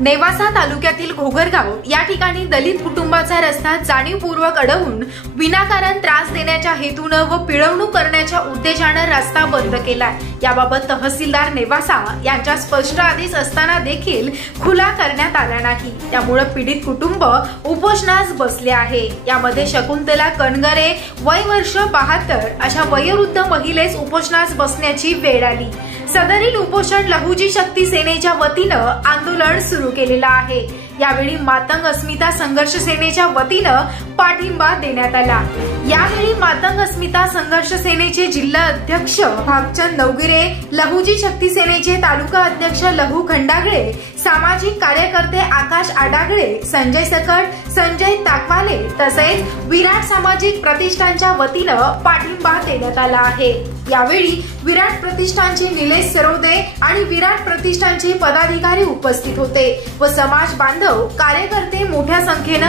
नेवासा तालुक्यातील घोगरगाव या ठिकाणी दलित कुटुंबाचा रस्ता जाणीवपूर्वक अडवून विनाकारण त्रास देण्याच्या हेतूने व पिळवणूक करण्याच्या उद्देशाने रस्ता बंद केलाय। याबाबत तहसीलदार नेवासा यांच्या स्पष्ट आदेश असताना देखील खुला करण्यात आला नाही। त्यामुळे पीडित कुटुंब उपोषणास बसले आहे। यामध्ये शकुंतला कणगरे वय वर्ष 72 अशा वयोवृद्ध महिलेस उपोषणास बसण्याची वेळ आली। सदरील उपोषण लहुजी शक्ती सेनेच्या वतीने आंदोलन सुरू केलेला आहे। यावेळी मातंग अस्मिता संघर्ष सेनेच्या वतीने पाठिंबा देण्यात आला। यावेळी मातंग अस्मिता संघर्ष सेनेचे जिल्हा अध्यक्ष भागचंद नवगिरे, लहुजी शक्ती सेनेचे तालुका अध्यक्ष लहू खंडागळे, सामाजिक कार्यकर्ते आकाश आडागळे, संजय सकट, संजय ताकवाले तसेच विराट सामाजिक प्रतिष्ठानच्या वतीने पाठिंबा देण्यात आला आहे। यावेळी विराट प्रतिष्ठानचे निलेश सरोदे आणि विराट प्रतिष्ठानचे पदाधिकारी उपस्थित होते व समाज बांधव कार्यकर्ते मोठ्या संख्येने